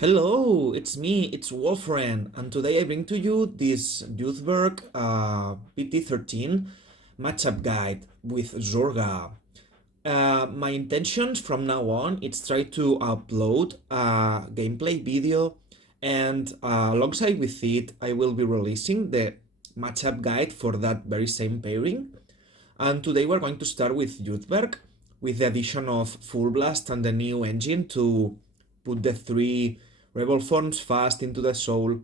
Hello, it's me, it's Wolfren, and today I bring to you this Youthberk bt13 matchup guide with Zorga. My intention from now on is try to upload a gameplay video, and alongside with it I will be releasing the matchup guide for that very same pairing. And today we're going to start with Youthberk, with the addition of Fullblast and the new engine to put the three Revolforms fast into the soul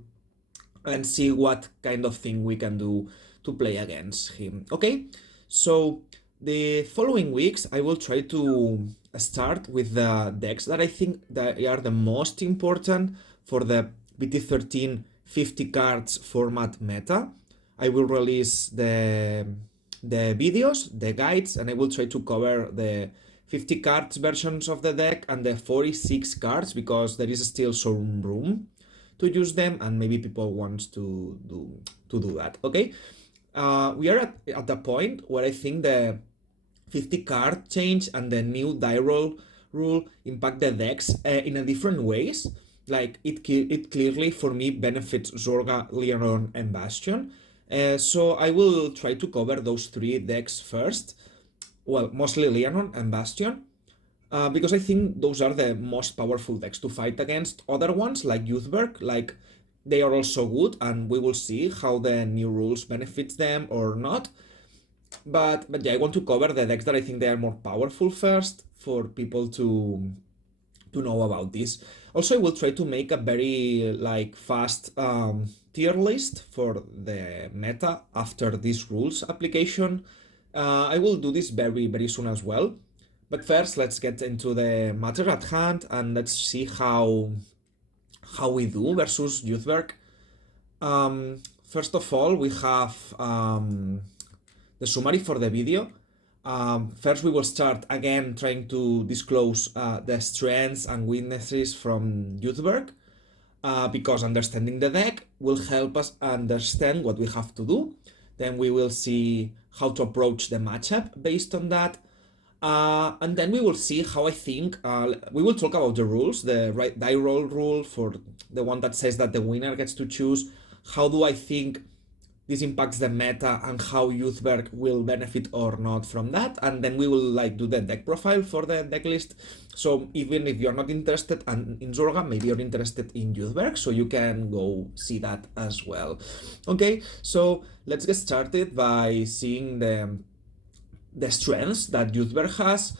and see what kind of thing we can do to play against him. Okay, so the following weeks I will try to start with the decks that I think that are the most important for the BT13 50 cards format meta. I will release the videos, the guides, and I will try to cover the 50 cards versions of the deck and the 46 cards because there is still some room to use them and maybe people want to do that. Okay, we are at the point where I think the 50 card change and the new die roll rule impact the decks in a different ways. Like it clearly for me benefits Zorga, Leonon, and Bastion. So I will try to cover those three decks first. Well, mostly Leonon and Bastion. Because I think those are the most powerful decks to fight against. Other ones like Youthberk, like they are also good, and we will see how the new rules benefits them or not. But yeah, I want to cover the decks that I think they are more powerful first for people to know about this. Also, I will try to make a very like fast tier list for the meta after this rules application. I will do this very soon as well. But first, let's get into the matter at hand and let's see how we do versus Youthberk. First of all, we have the summary for the video. First, we will start again trying to disclose the strengths and weaknesses from Youthberk, because understanding the deck will help us understand what we have to do. Then we will see how to approach the matchup based on that. And then we will see how I think, we will talk about the rules, the right die roll rule for the one that says that the winner gets to choose. How do I think this impacts the meta and how Youthberk will benefit or not from that, and then we will like do the deck profile for the deck list. So even if you're not interested in Zorga, maybe you're interested in Youthberk, so you can go see that as well. Okay, so let's get started by seeing the strengths that Youthberk has.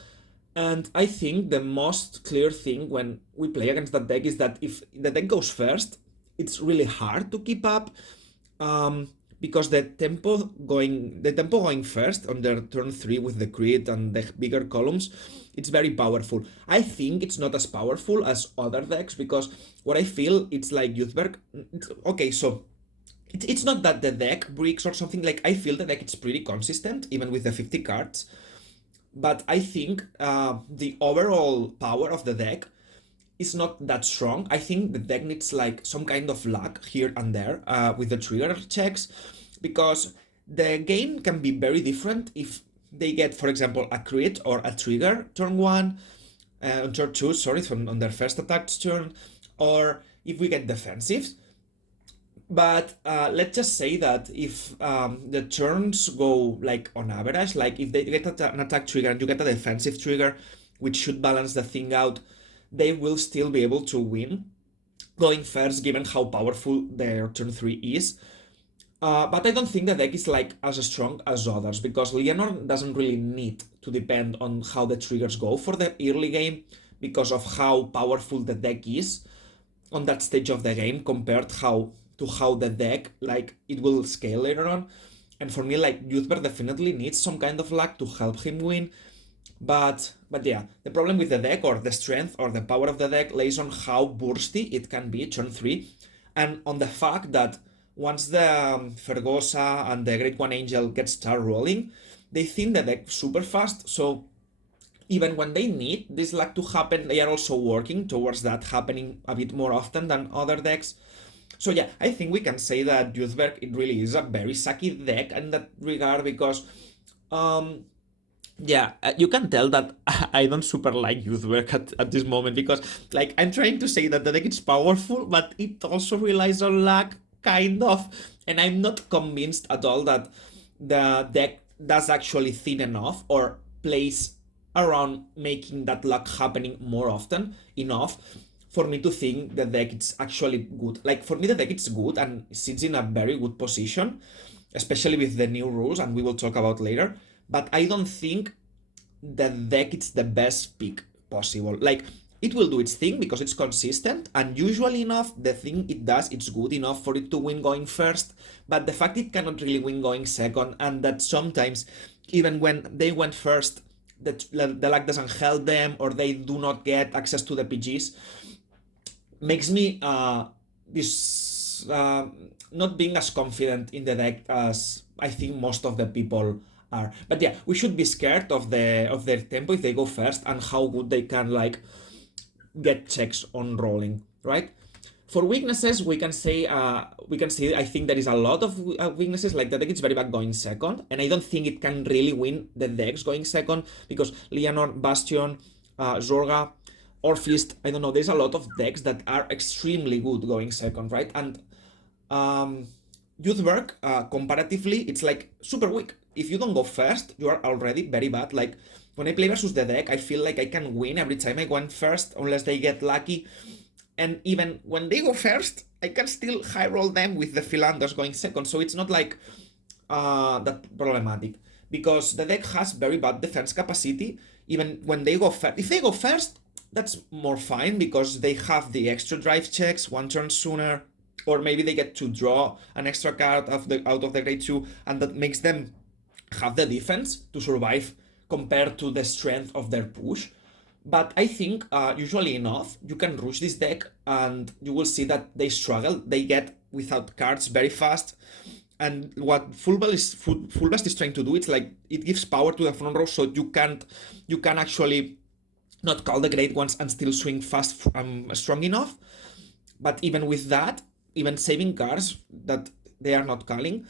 And I think the most clear thing when we play against that deck is that if the deck goes first, it's really hard to keep up. Because the tempo going first on their turn 3 with the crit and the bigger columns, it's very powerful. I think it's not as powerful as other decks because what I feel it's like Youthberk. Okay, so it's not that the deck breaks or something. Like I feel the deck it's pretty consistent even with the 50 cards, but I think the overall power of the deck is not that strong. I think the deck needs like some kind of luck here and there with the trigger checks, because the game can be very different if they get, for example, a crit or a trigger turn 1, on turn 2, sorry, on their first attack turn, or if we get defensives. But let's just say that if the turns go like on average, like if they get an attack trigger and you get a defensive trigger, which should balance the thing out, they will still be able to win going first given how powerful their turn 3 is. But I don't think the deck is like as strong as others because Leonor doesn't really need to depend on how the triggers go for the early game because of how powerful the deck is on that stage of the game compared to how the deck like it will scale later on. And for me, like Youthberk definitely needs some kind of luck to help him win. But yeah, the problem with the deck or the strength or the power of the deck lays on how bursty it can be turn 3 and on the fact that once the Fergosa and the Great One Angel get start rolling, they thin the deck super fast, so even when they need this luck to happen, they are also working towards that happening a bit more often than other decks. So yeah, I think we can say that Youthberk it really is a very sucky deck in that regard because Yeah, you can tell that I don't super like Youthberk at this moment because, like, I'm trying to say that the deck is powerful, but it also relies on luck, kind of. And I'm not convinced at all that the deck does actually thin enough or plays around making that luck happening more often enough for me to think the deck is actually good. Like, for me, the deck is good and sits in a very good position, especially with the new rules, and we will talk about later. But I don't think the deck is the best pick possible. Like, it will do its thing because it's consistent, and usually enough, the thing it does, it's good enough for it to win going first. But the fact it cannot really win going second, and that sometimes, even when they went first, the luck doesn't help them, or they do not get access to the PGs, makes me this not being as confident in the deck as I think most of the people are. But yeah, we should be scared of their tempo if they go first and how good they can like get checks on rolling, right? For weaknesses, we can say I think there is a lot of weaknesses. Like the deck is very bad going second, and I don't think it can really win the decks going second because Leonor, Bastion, Zorga, or Fist. I don't know. There's a lot of decks that are extremely good going second, right? And um, Youthberk, comparatively, it's like super weak. If you don't go first, you are already very bad. Like when I play versus the deck, I feel like I can win every time I went first, unless they get lucky. And even when they go first, I can still high roll them with the Philanders going second. So it's not like that problematic because the deck has very bad defense capacity. Even when they go first, if they go first, that's more fine because they have the extra drive checks one turn sooner, or maybe they get to draw an extra card out of the grade 2, and that makes them have the defense to survive compared to the strength of their push. But I think usually enough, you can rush this deck and you will see that they struggle. They get without cards very fast. And what Fullblast is trying to do, it's like it gives power to the front row, so you can actually not call the great ones and still swing fast strong enough. But even with that, even saving cards that they are not calling,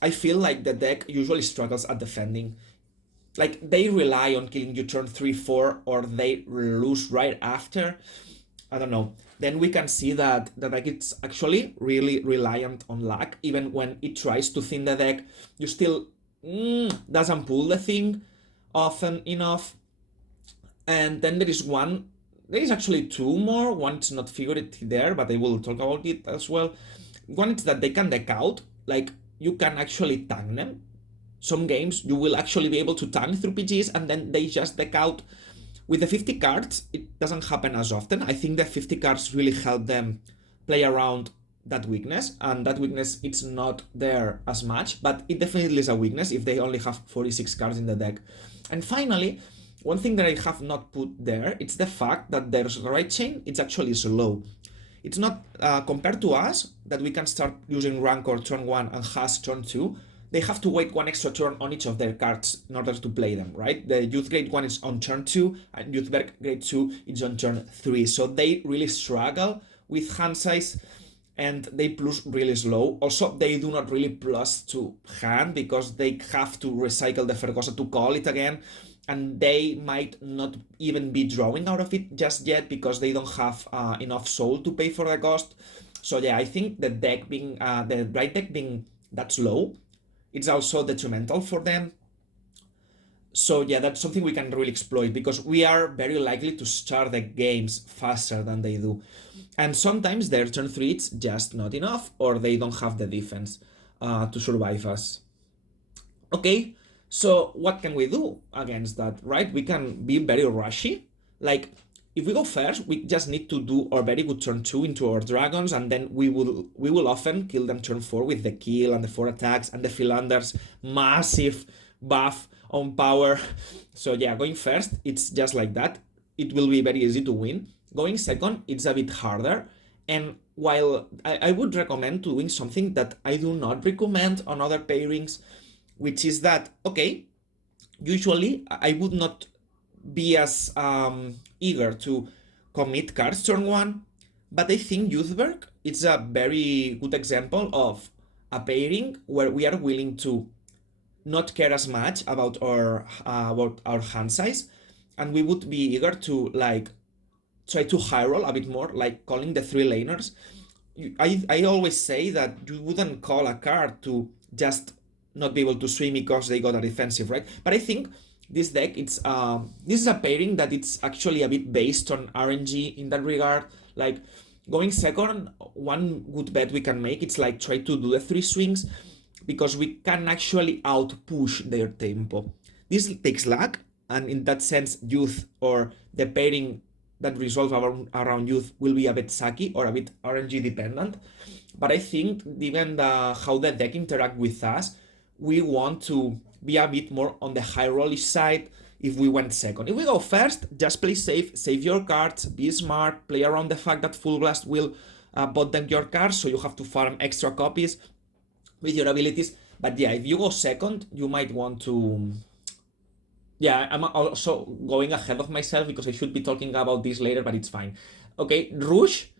I feel like the deck usually struggles at defending. Like they rely on killing you turn 3, 4, or they lose right after. I don't know. Then we can see that the deck it's actually really reliant on luck. Even when it tries to thin the deck, you still doesn't pull the thing often enough. And then there is actually two more. One is not figured there, but I will talk about it as well. One is that they can deck out, like you can actually tank them. Some games you will actually be able to tank through PGs and then they just deck out. With the 50 cards, it doesn't happen as often. I think the 50 cards really help them play around that weakness, and that weakness it's not there as much, but it definitely is a weakness if they only have 46 cards in the deck. And finally, one thing that I have not put there, it's the fact that their right chain, it's actually slow. It's not, compared to us, that we can start using Rancor turn 1 and Has turn 2, they have to wait one extra turn on each of their cards in order to play them, right? The Youth Grade 1 is on turn 2, and Youthberk Grade 2 is on turn 3. So they really struggle with hand size, and they plus really slow. Also, they do not really plus to hand because they have to recycle the Fergosa to call it again, and they might not even be drawing out of it just yet because they don't have enough soul to pay for the cost. So yeah, I think the deck being the right deck being that slow, it's also detrimental for them. So yeah, that's something we can really exploit because we are very likely to start the games faster than they do. And sometimes their turn 3 it's just not enough, or they don't have the defense to survive us. Okay, so what can we do against that, right? We can be very rushy. Like, if we go first, we just need to do our very good turn 2 into our dragons, and then we will often kill them turn 4 with the kill and the 4 attacks and the Philander's massive buff on power. So yeah, going first, it's just like that. It will be very easy to win. Going second, it's a bit harder. And while I would recommend doing something that I do not recommend on other pairings, which is that, okay, usually I would not be as eager to commit cards turn 1, but I think Youthberk is a very good example of a pairing where we are willing to not care as much about our hand size, and we would be eager to like try to high roll a bit more, like calling the three laners. I always say that you wouldn't call a card to just not be able to swim because they got a defensive, right? But I think this deck, this is a pairing that it's actually a bit based on RNG in that regard. Like going second, one good bet we can make, it's like try to do the three swings because we can actually out push their tempo. This takes luck, and in that sense, youth or the pairing that resolve around youth will be a bit sucky or a bit RNG dependent. But I think given how the deck interact with us, we want to be a bit more on the high rollish side if we went second. If we go first, just play safe, save your cards, be smart, play around the fact that Fullblast will bot them your cards, so you have to farm extra copies with your abilities. But yeah, if you go second, you might want to... Yeah, I'm also going ahead of myself because I should be talking about this later, but it's fine. Okay, rush,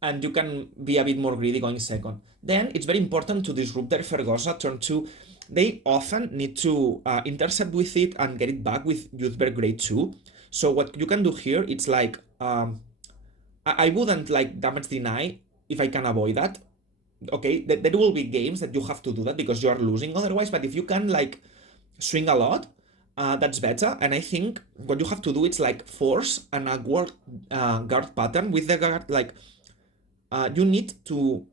and you can be a bit more greedy going second. Then it's very important to disrupt their Fergosa turn 2. They often need to intercept with it and get it back with Youthberk grade 2. So what you can do here, it's like, I wouldn't like damage deny if I can avoid that. Okay, there will be games that you have to do that because you are losing otherwise, but if you can like swing a lot, that's better. And I think what you have to do is like force an awkward guard pattern with the guard. Like you need to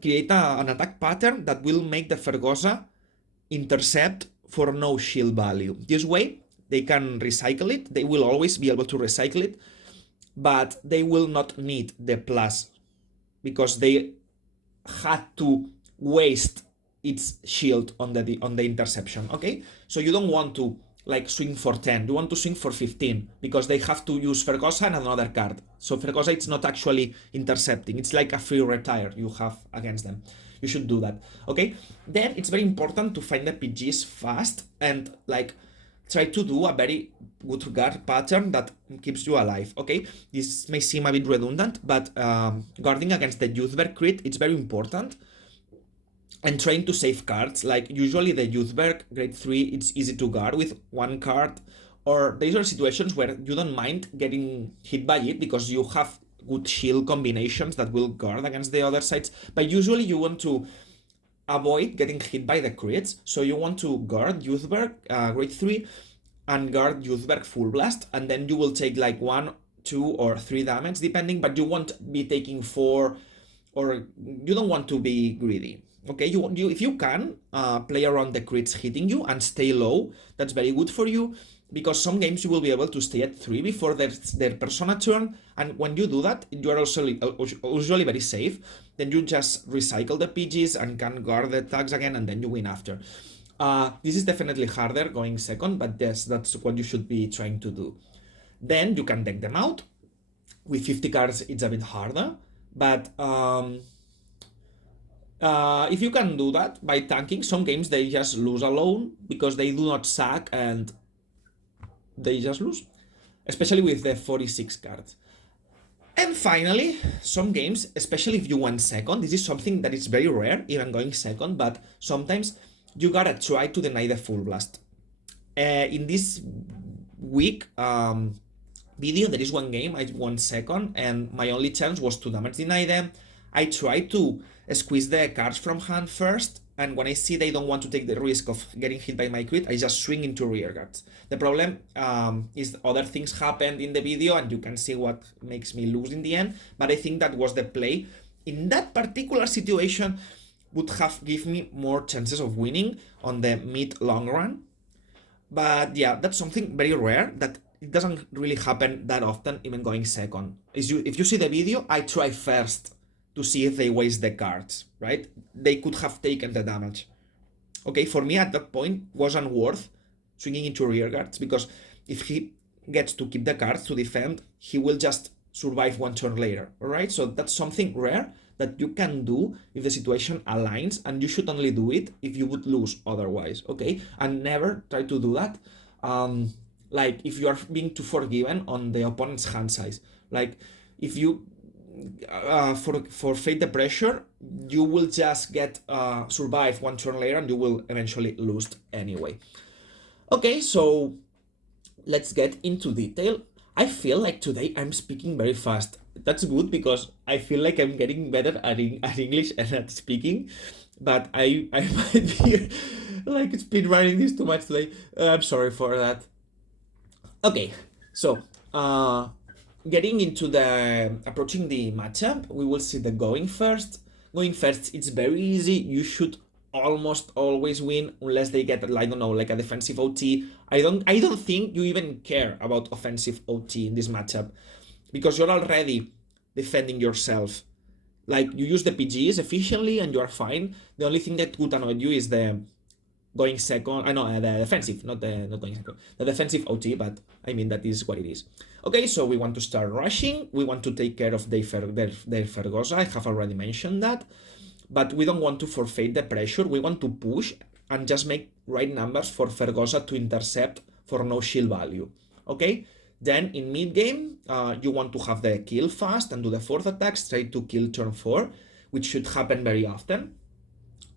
create an attack pattern that will make the Fergosa intercept for no shield value. This way they can recycle it. They will always be able to recycle it, but they will not need the plus because they had to waste its shield on the interception. Okay, so you don't want to like swing for 10, you want to swing for 15 because they have to use Fergosa and another card. So Fergosa, it's not actually intercepting, it's like a free retire you have against them. You should do that. Okay, then it's very important to find the PGs fast and like try to do a very good guard pattern that keeps you alive. Okay, this may seem a bit redundant, but guarding against the Youthberk crit, it's very important. And trying to save cards, like usually the Youthberk grade 3, it's easy to guard with one card, or these are situations where you don't mind getting hit by it because you have good shield combinations that will guard against the other sides, but usually you want to avoid getting hit by the crits, so you want to guard Youthberk grade 3 and guard Youthberk Fullblast, and then you will take like 1, 2, or 3 damage depending, but you won't be taking 4, or you don't want to be greedy. Okay, if you can play around the crits hitting you and stay low, that's very good for you, because some games you will be able to stay at 3 before their persona turn, and when you do that, you are also usually very safe. Then you just recycle the PGs and can guard the tags again, and then you win after. This is definitely harder going second, but yes, that's what you should be trying to do. Then you can deck them out. With 50 cards, it's a bit harder, but if you can do that by tanking, some games they just lose alone because they do not sack and they just lose, especially with the 46 cards. And finally, some games, especially if you went second, this is something that is very rare, even going second, but sometimes you gotta try to deny the Fullblast. In this week video, there is one game I won second, and my only chance was to damage deny them. I tried to squeeze the cards from hand first, and when I see they don't want to take the risk of getting hit by my crit, I just swing into rear guards. The problem is other things happened in the video, and you can see what makes me lose in the end, but I think that was the play. In that particular situation, would have given me more chances of winning on the mid-long run. But yeah, that's something very rare that it doesn't really happen that often, even going second. If you see the video, I try first to see if they waste the cards, right? They could have taken the damage. Okay, for me at that point, wasn't worth swinging into rear guards, because if he gets to keep the cards to defend, he will just survive one turn later, alright? So that's something rare that you can do if the situation aligns, and you should only do it if you would lose otherwise, okay? And never try to do that, like if you are being too forgiving on the opponent's hand size. Like if you for Fate the Pressure, you will just get survive one turn later and you will eventually lose anyway. Okay, so let's get into detail. I feel like today I'm speaking very fast. That's good because I feel like I'm getting better at English and at speaking. But I might be like speedrunning this too much today. I'm sorry for that. Okay, so getting into the approaching the matchup, we will see the going first. Going first, it's very easy. You should almost always win unless they get, I don't know, like a defensive OT. I don't think you even care about offensive OT in this matchup because you're already defending yourself. Like you use the PGs efficiently and you are fine. The only thing that could annoy you is the going second. I know the defensive, not going second. The defensive OT, but I mean that is what it is. Okay, so we want to start rushing. We want to take care of their Fergosa. I have already mentioned that. But we don't want to forfeit the pressure. We want to push and just make right numbers for Fergosa to intercept for no shield value. Okay? Then in mid game, you want to have the kill fast and do the fourth attack straight to kill turn 4, which should happen very often.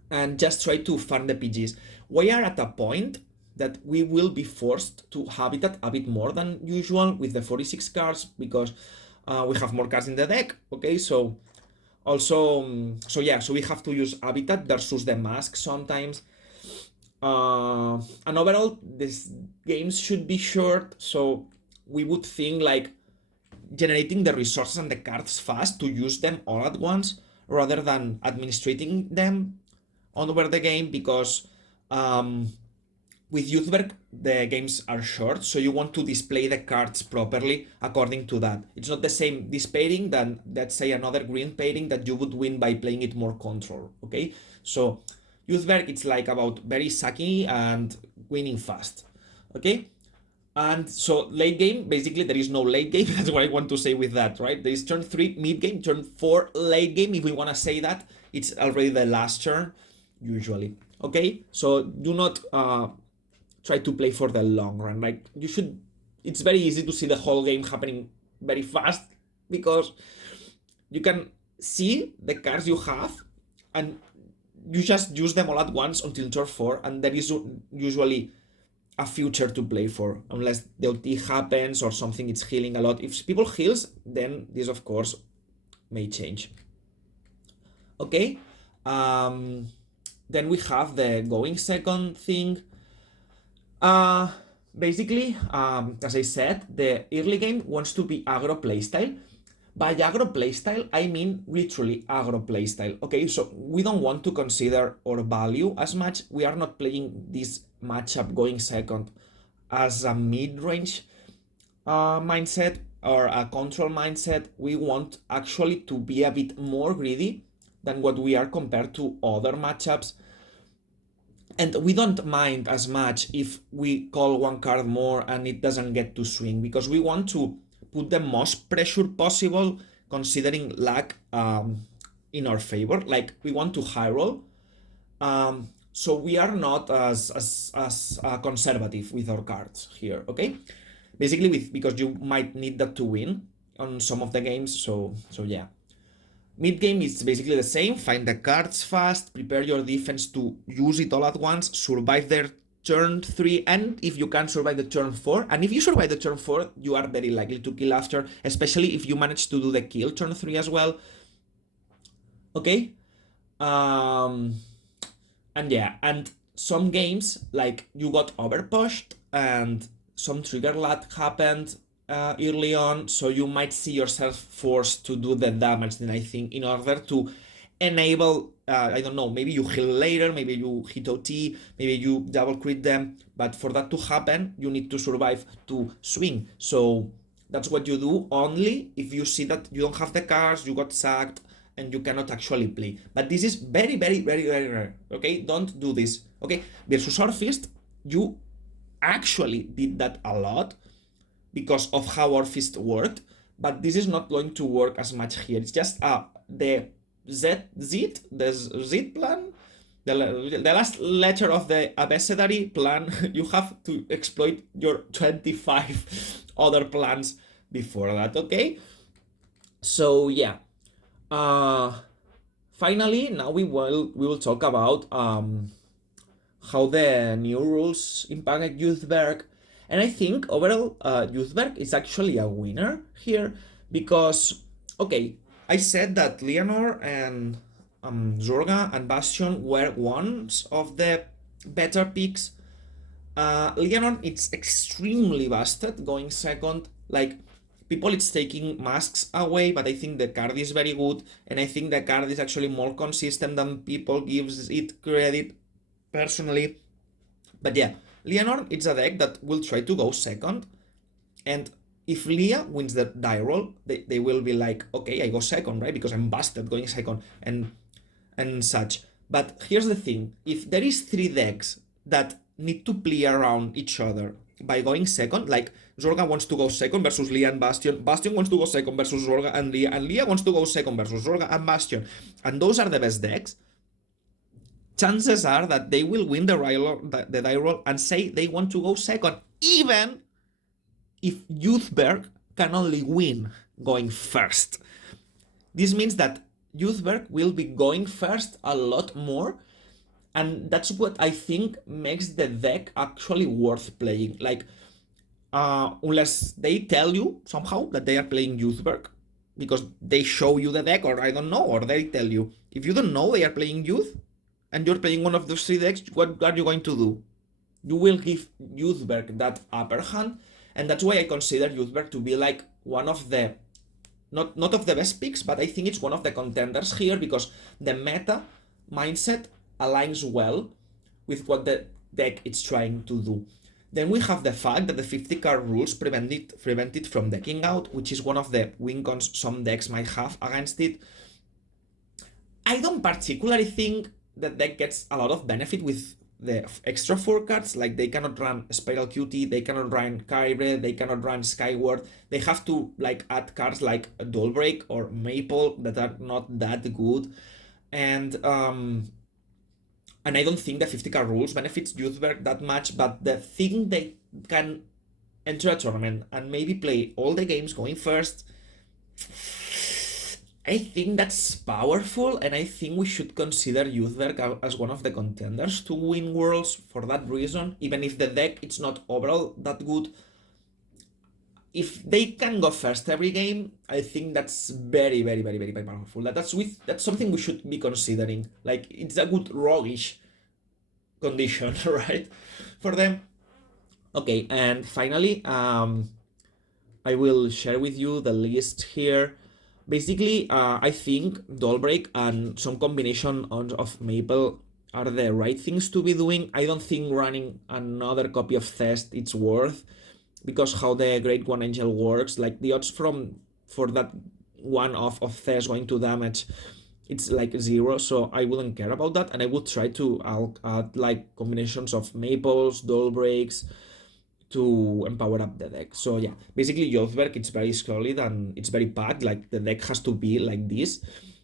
And just try to farm the PGs. We are at a point that we will be forced to habitat a bit more than usual with the 46 cards because we have more cards in the deck. Okay, so also, so yeah, so we have to use habitat versus the mask sometimes. And overall, these games should be short, so we would think like generating the resources and the cards fast to use them all at once rather than administrating them over the game because with Youthberk, the games are short, so you want to display the cards properly according to that. It's not the same this pairing than, let's say, another green pairing that you would win by playing it more control, okay? So Youthberk, it's like about very sucky and winning fast, okay? And so late game, basically there is no late game. That's what I want to say with that, right? There is turn 3 mid game, turn 4 late game. If we want to say that, it's already the last turn, usually, okay? So do not try to play for the long run. Like you should, it's very easy to see the whole game happening very fast because you can see the cards you have and you just use them all at once until turn 4 and there is usually a future to play for unless the OT happens or something it's healing a lot. If people heals, then this of course may change. Okay, then we have the going second thing. Basically, as I said, the early game wants to be aggro playstyle. By aggro playstyle, I mean literally aggro playstyle. Okay, so we don't want to consider our value as much. We are not playing this matchup going second as a mid-range mindset or a control mindset. We want actually to be a bit more greedy than what we are compared to other matchups. And we don't mind as much if we call one card more and it doesn't get to swing because we want to put the most pressure possible considering luck in our favor. Like we want to high roll. So we are not as conservative with our cards here, okay? Basically because you might need that to win on some of the games, so yeah. Mid game is basically the same. Find the cards fast, prepare your defense to use it all at once, survive their turn 3, and if you can survive the turn 4. And if you survive the turn 4, you are very likely to kill after, especially if you manage to do the kill turn 3 as well. Okay? And yeah, and some games, like you got overpushed and some trigger lag happened early on, so you might see yourself forced to do the damage then I think in order to enable, I don't know, maybe you heal later, maybe you hit OT, maybe you double crit them, but for that to happen, you need to survive to swing. So that's what you do only if you see that you don't have the cards, you got sacked, and you cannot actually play. But this is very, very, very, very rare, okay? Don't do this, okay? Versus Orfist, you actually did that a lot, because of how our fist worked, but this is not going to work as much here. It's just the Z plan, the last letter of the abecedary plan. You have to exploit your 25 other plans before that, okay? So yeah, Uh, Finally, now we will talk about how the new rules impact Youthberk. And I think overall, Youthberk is actually a winner here because, okay, I said that Leonor and Zorga and Bastion were ones of the better picks. Leonor, it's extremely busted going second. Like, people, it's taking masks away, but I think the card is very good, and I think the card is actually more consistent than people gives it credit, personally. But yeah, Leonor, it's a deck that will try to go second, and if Leah wins the die roll, they will be like, okay, I go second, right? Because I'm busted going second, and such. But here's the thing, if there is three decks that need to play around each other by going second, like Zorga wants to go second versus Leah and Bastion, Bastion wants to go second versus Zorga and Leah wants to go second versus Zorga and Bastion, and those are the best decks, chances are that they will win the die roll and say they want to go second, even if Youthberk can only win going first. This means that Youthberk will be going first a lot more, and that's what I think makes the deck actually worth playing. Like, unless they tell you somehow that they are playing Youthberk, because they show you the deck, or I don't know, or they tell you. If you don't know they are playing Youth, and you're playing one of those three decks, what are you going to do? You will give Youthberk that upper hand, and that's why I consider Youthberk to be like one of the, not of the best picks, but I think it's one of the contenders here, because the meta mindset aligns well with what the deck is trying to do. Then we have the fact that the 50 card rules prevent it from decking out, which is one of the win cons some decks might have against it. I don't particularly think the deck gets a lot of benefit with the extra 4 cards, like they cannot run Spiral Cutie, they cannot run Kyrie, they cannot run Skyward. They have to like add cards like Dollbreak or Maple that are not that good. And I don't think the 50 card rules benefits Youthberk that much, but the thing they can enter a tournament and maybe play all the games going first, I think that's powerful, and I think we should consider Youthberk as one of the contenders to win Worlds for that reason, even if the deck it's not overall that good. If they can go first every game, I think that's very, very, very, very, very powerful. That's something we should be considering. Like, it's a good roguish condition, right, for them. Okay, and finally, I will share with you the list here. Basically, I think Dollbreak and some combination of Maple are the right things to be doing. I don't think running another copy of Thest it's worth, because how the Great One Angel works, like the odds for that one of Thest going to damage, it's like 0, so I wouldn't care about that, and I would try to add like combinations of Maples, Dollbreaks, to empower up the deck. So yeah, basically Youthberk, it's very solid and it's very packed. Like, the deck has to be like this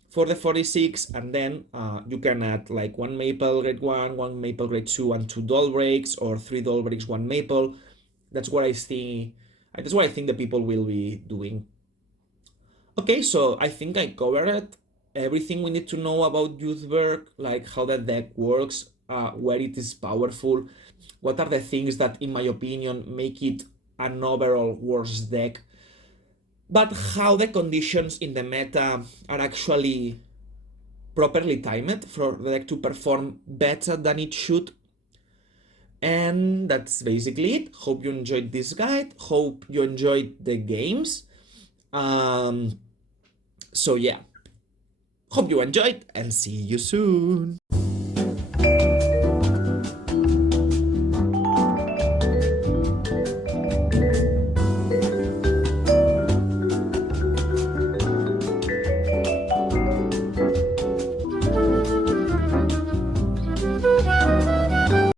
for the 46, and then you can add like 1 Maple Grade 1, 1 Maple Grade 2, and 2 Dollbreaks, or 3 Dollbreaks, 1 Maple. That's what I think. That's what I think the people will be doing. Okay, so I think I covered everything we need to know about Youthberk, like how the deck works, where it is powerful, what are the things that, in my opinion, make it an overall worse deck, but how the conditions in the meta are actually properly timed for the deck to perform better than it should. And that's basically it. Hope you enjoyed this guide. Hope you enjoyed the games. So yeah, hope you enjoyed, and see you soon.